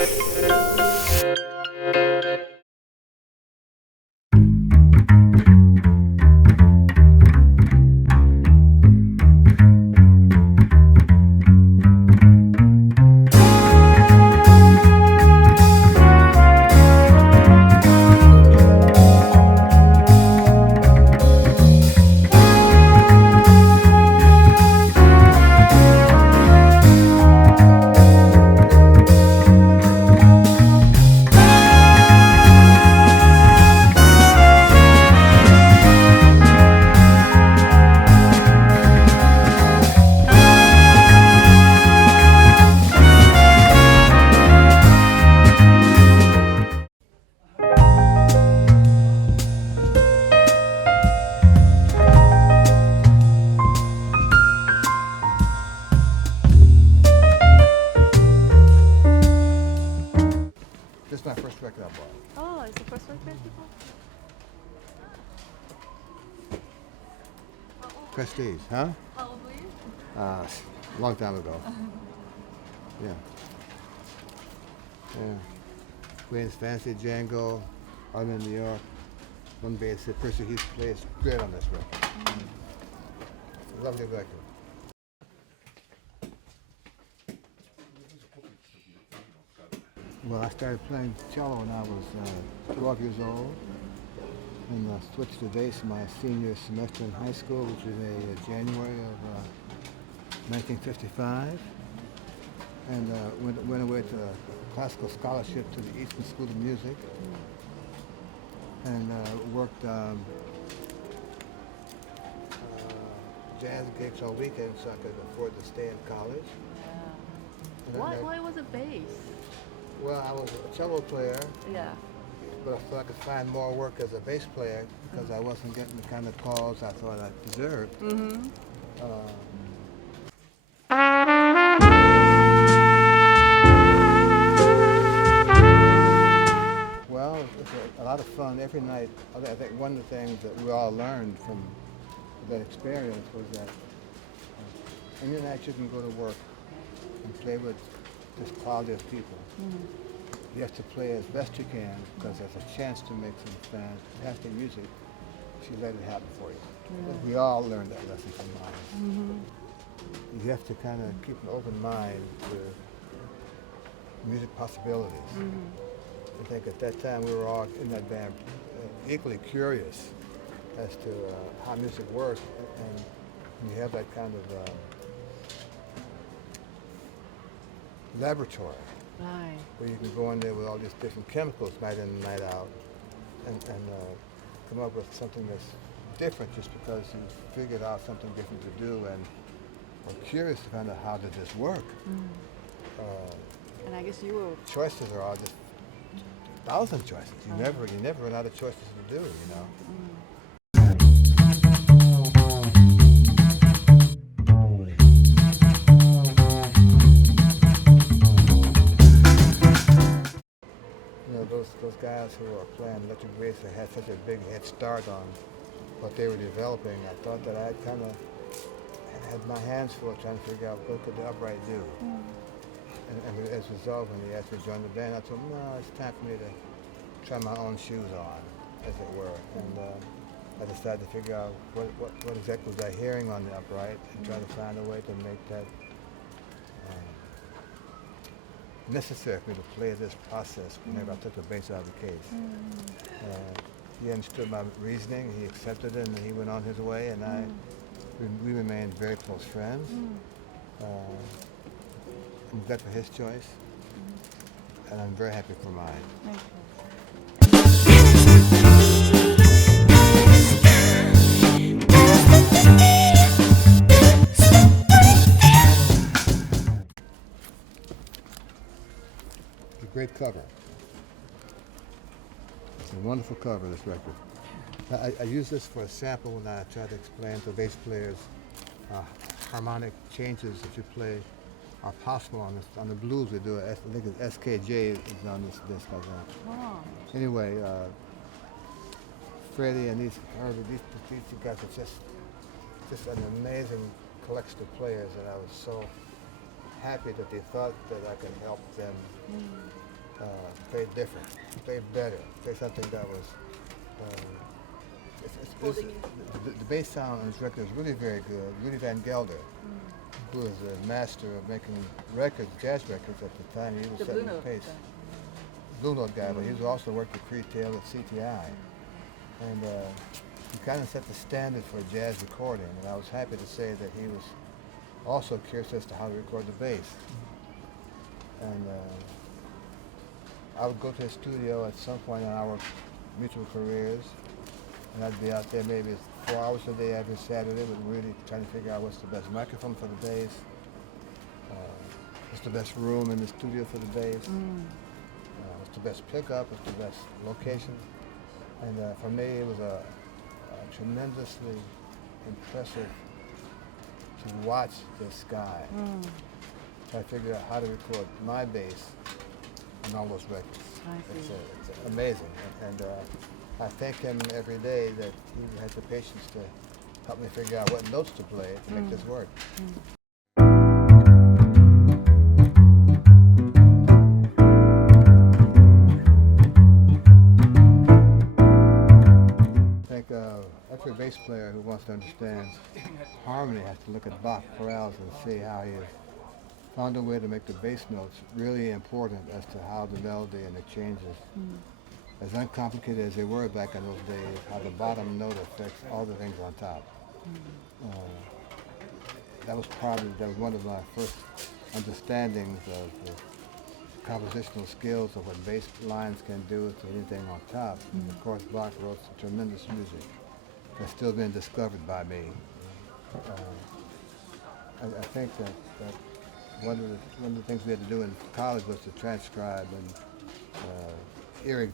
This is my first record I bought. Oh, it's the first record you bought? Prestige, huh? How old were you? A long time ago. Yeah. Yeah. Queen's Fancy, Django, I'm in New York. One bass, Percy Heath plays great on this record. Lovely record. Well, I started playing cello when I was 12 years old, and switched to bass my senior semester in high school, which was January of 1955, and went away to a classical scholarship to the Eastman School of Music, and worked jazz gigs all weekend so I could afford to stay in college. Why was it bass? Well, I was a cello player, Yeah. but I thought I could find more work as a bass player because I wasn't getting the kind of calls I thought I deserved. Mm-hmm. Well, it was a lot of fun every night. I think one of the things that we all learned from that experience was that any night you can go to work and play with this quality of people. You have to play as best you can because there's a chance to make some fantastic music if you let it happen for you. We all learned that lesson from mine. You have to kind of keep an open mind to music possibilities. I think at that time we were all in that band equally curious as to how music works, and you have that kind of laboratory Right. where you can go in there with all these different chemicals night in and night out and come up with something that's different just because you figured out something different to do and are curious to find out how did this work. And I guess you were. Choices are all just 1,000 choices. You never run out of choices to do, you know. Those guys who were playing electric bass that had such a big head start on what they were developing, I thought that I kind of had my hands full trying to figure out what could the upright do. And as a result, when he asked me to join the band, I told him, no, it's time for me to try my own shoes on, as it were. And I decided to figure out what exactly was I hearing on the upright and try to find a way to make that necessary for me to play this process whenever I took the bass out of the case. He understood my reasoning, he accepted it, and he went on his way, and we remained very close friends. I'm glad for his choice, and I'm very happy for mine. Great cover. It's a wonderful cover, this record. I use this for a sample when I try to explain to bass players harmonic changes that you play are possible on the blues. We do it. I think it's SKJ is on this disc. Anyway, Freddie and these two guys are just an amazing collection of players, and I was so happy that they thought that I could help them play different, play better, play something that was. The bass sound on this record is really very good. Rudy Van Gelder, who was a master of making records, jazz records at the time, he was setting the pace. Blue Note guy, but he was also worked with Creed Taylor at CTI. And he kind of set the standard for jazz recording, and I was happy to say that he was also curious as to how to record the bass. And I would go to his studio at some point in our mutual careers, and I'd be out there maybe 4 hours a day every Saturday, but really trying to figure out what's the best microphone for the bass, what's the best room in the studio for the bass, what's the best pickup, what's the best location. And for me, it was a tremendously impressive to watch this guy try to figure out how to record my bass on all those records. It's amazing. And I thank him every day that he has the patience to help me figure out what notes to play to make this work. I think every bass player who wants to understand harmony has to look at Bach chorales and see how he has found a way to make the bass notes really important as to how the melody and the changes, as uncomplicated as they were back in those days, how the bottom note affects all the things on top. That was one of my first understandings of the compositional skills of what bass lines can do to anything on top. And of course, Bach wrote some tremendous music that's still being discovered by me. I think that one of the things we had to do in college was to transcribe and ear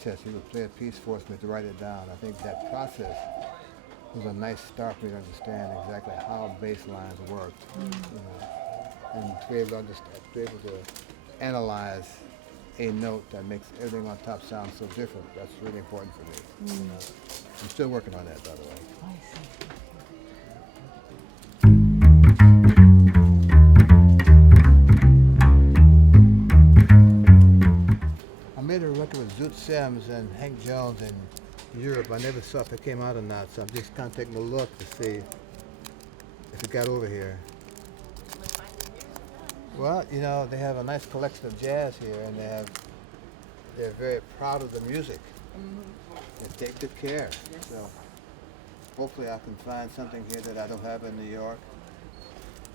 test. He would play a piece for us, we had to write it down. I think that process was a nice start for me to understand exactly how bass lines worked, and to be able to understand, to be able to analyze a note that makes everything on top sound so different. That's really important for me. I'm still working on that, by the way. I see. I made a record with Zoot Sims and Hank Jones in Europe. I never saw if it came out or not, so I'm just kind of taking a look to see if it got over here. Well, you know, they have a nice collection of jazz here, and they're very proud of the music. They take good care. So hopefully I can find something here that I don't have in New York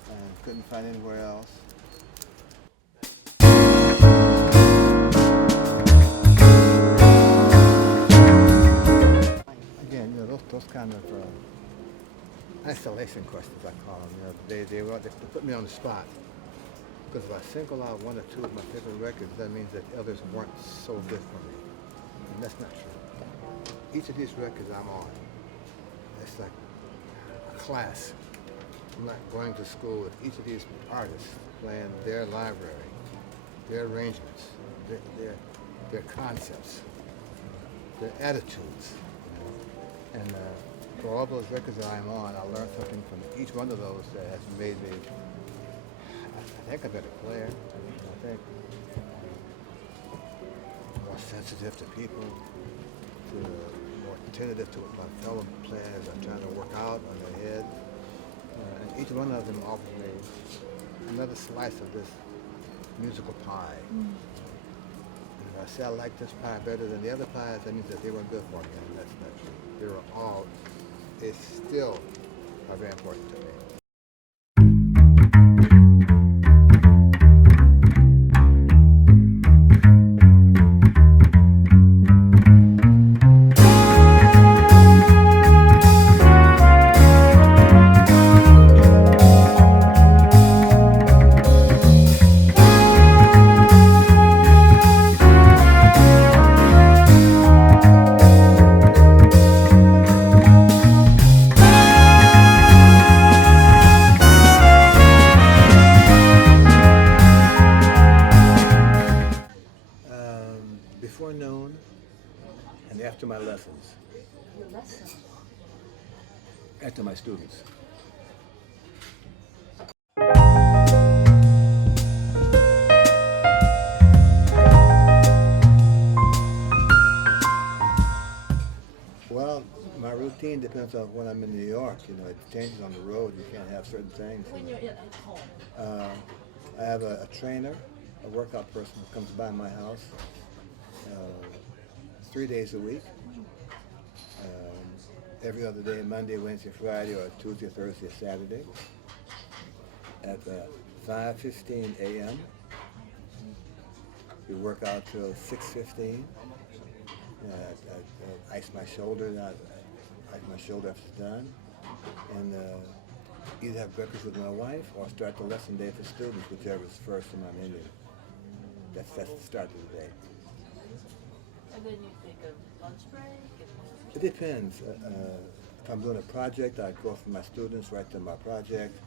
and couldn't find anywhere else. Again, you know, those kind of isolation questions, I call them. You know, they put me on the spot. Because if I single out one or two of my favorite records, that means that others weren't so good for me. And that's not true. Each of these records I'm on, it's like a class. I'm not going to school with each of these artists, playing their library, their arrangements, their concepts, their attitudes. You know? And for all those records that I'm on, I learned something from each one of those that has made me, I think, a better player. I think more sensitive to people, more attentive to what my fellow players are trying to work out on their head. And each one of them offered me another slice of this musical pie. And if I say I like this pie better than the other pies, that means that they weren't good for me. And that's not true. They still are very important to me. Before noon and after my lessons. Your lesson? After my students. routine depends on when I'm in New York. You know, it changes on the road. You can't have certain things. When you're at home. I have a trainer, a workout person who comes by my house 3 days a week. Every other day, Monday, Wednesday, Friday, or Tuesday, Thursday, Saturday, at 5:15 a.m. We work out till 6:15. I ice my shoulder. Ice my shoulder after it's done, and either have breakfast with my wife or start the lesson day for students, whichever is first in my menu. That's the start of the day. And then you take a lunch break? It depends. If I'm doing a project, I go for my students, write them my project.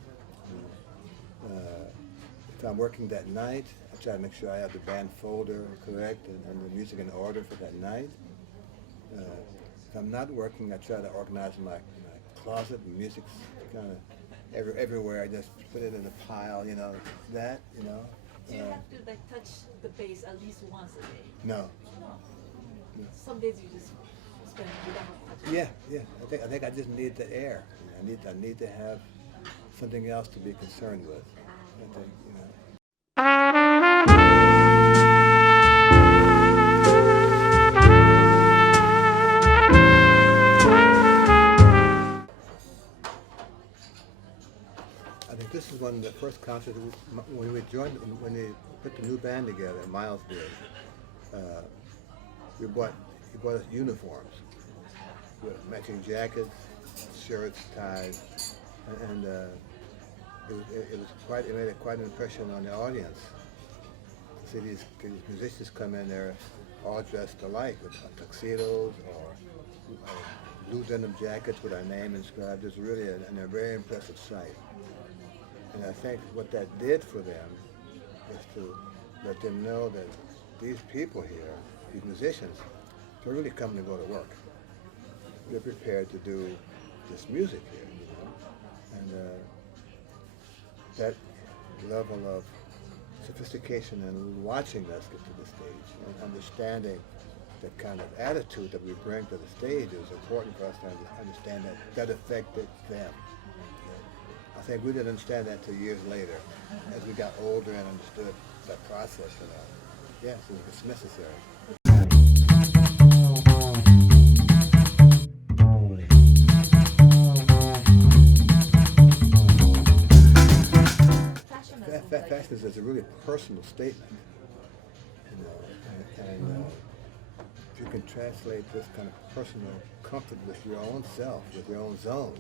If I'm working that night, I try to make sure I have the band folder correct and the music in order for that night. If I'm not working, I try to organize my closet. The music's kind of everywhere. I just put it in a pile, you know, that, you know. Do you have to like touch the bass at least once a day? No. No. Some days you just spend without touching. Yeah. I think I just need the air. I need to have something else to be concerned with. I think, you know. I think this is one of the first concerts when we put the new band together. Miles did. He bought us uniforms, with matching jackets, shirts, ties, and it made quite an impression on the audience. See these musicians come in there all dressed alike with tuxedos or blue denim jackets with our name inscribed. It's really a very impressive sight. And I think what that did for them is to let them know that these people here, these musicians, they're really coming to go to work. They're prepared to do this music here, you know. And that level of sophistication and watching us get to the stage and understanding the kind of attitude that we bring to the stage is important for us to understand that affected them. I think we didn't understand that until years later, as we got older and understood that process. Yes, it's necessary. Fashion is a really personal statement, you know, and if you can translate this kind of personal comfort with your own self, with your own zone,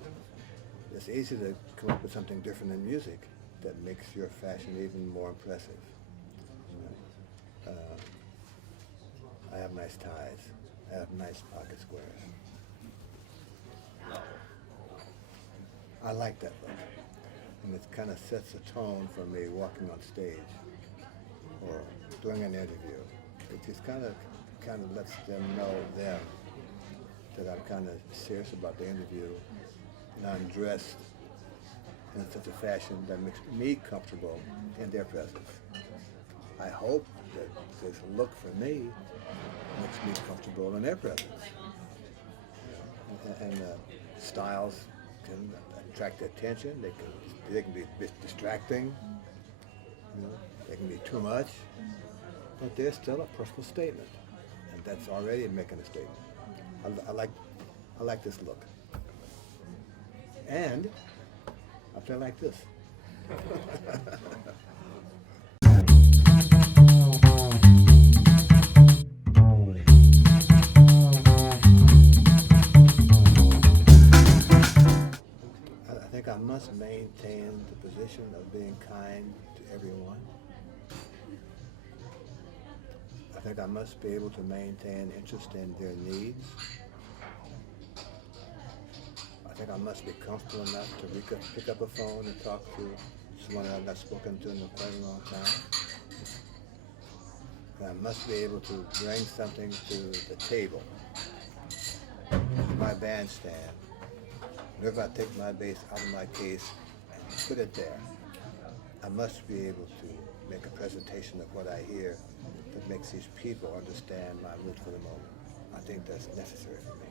it's easy to come up with something different in music that makes your fashion even more impressive. You know? I have nice ties. I have nice pocket squares. I like that look. And it kind of sets a tone for me walking on stage or doing an interview. It just kind of lets them know that I'm kind of serious about the interview, and I'm dressed in such a fashion that makes me comfortable in their presence. I hope that this look for me makes me comfortable in their presence. And styles can attract attention. They can be distracting. You know, they can be too much, but they're still a personal statement, and that's already making a statement. I like this look, and I play like this. I must maintain the position of being kind to everyone. I think I must be able to maintain interest in their needs. I think I must be comfortable enough to pick up a phone and talk to someone I've not spoken to in quite a long time. And I must be able to bring something to the table, my bandstand. Whenever I take my bass out of my case and put it there, I must be able to make a presentation of what I hear that makes these people understand my mood for the moment. I think that's necessary for me.